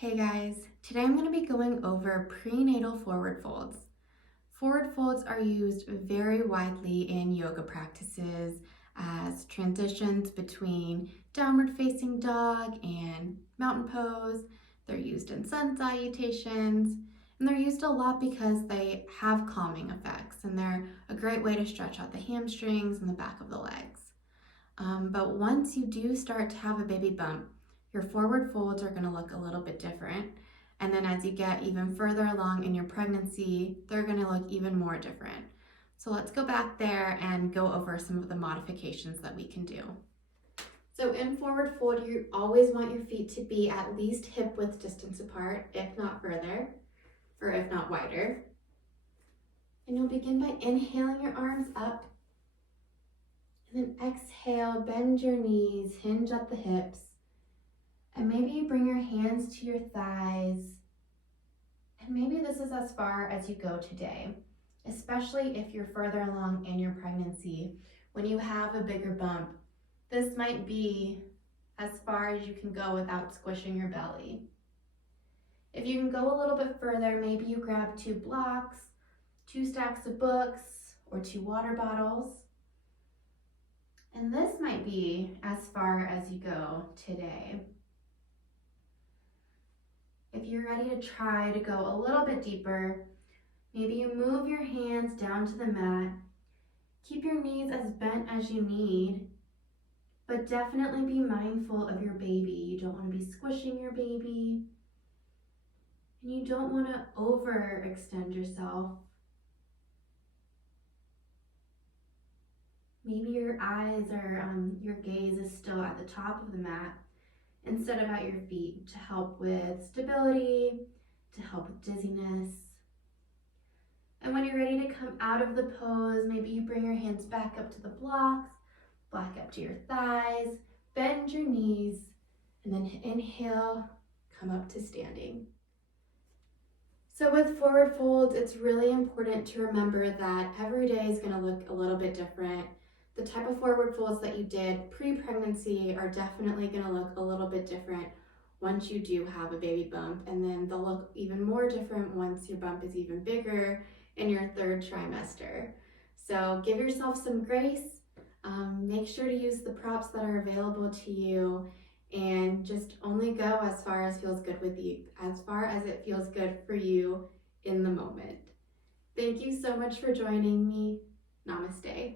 Hey guys, today I'm going to be going over prenatal forward folds. Forward folds are used very widely in yoga practices as transitions between downward facing dog and mountain pose. They're used in sun salutations, and they're used a lot because they have calming effects and they're a great way to stretch out the hamstrings and the back of the legs. But once you do start to have a baby bump, your forward folds are going to look a little bit different. And then as you get even further along in your pregnancy, they're going to look even more different. So let's go back there and go over some of the modifications that we can do. So in forward fold, you always want your feet to be at least hip width distance apart, if not further, or if not wider. And you'll begin by inhaling your arms up. And then exhale, bend your knees, hinge at the hips. And maybe you bring your hands to your thighs. And maybe this is as far as you go today, especially if you're further along in your pregnancy. When you have a bigger bump, this might be as far as you can go without squishing your belly. If you can go a little bit further, maybe you grab 2 blocks, 2 stacks of books, or 2 water bottles. And this might be as far as you go today. If you're ready to try to go a little bit deeper, maybe you move your hands down to the mat. Keep your knees as bent as you need, but definitely be mindful of your baby. You don't want to be squishing your baby, and you don't want to overextend yourself. Maybe your eyes or your gaze is still at the top of the mat instead of at your feet to help with stability, to help with dizziness. And when you're ready to come out of the pose, maybe you bring your hands back up to the blocks, back up to your thighs, bend your knees, and then inhale, come up to standing. So with forward folds, it's really important to remember that every day is going to look a little bit different. The type of forward folds that you did pre-pregnancy are definitely going to look a little bit different once you do have a baby bump, and then they'll look even more different once your bump is even bigger in your 3rd trimester. So give yourself some grace. Make sure to use the props that are available to you, and just only go as far as feels good with you, as far as it feels good for you in the moment. Thank you so much for joining me. Namaste.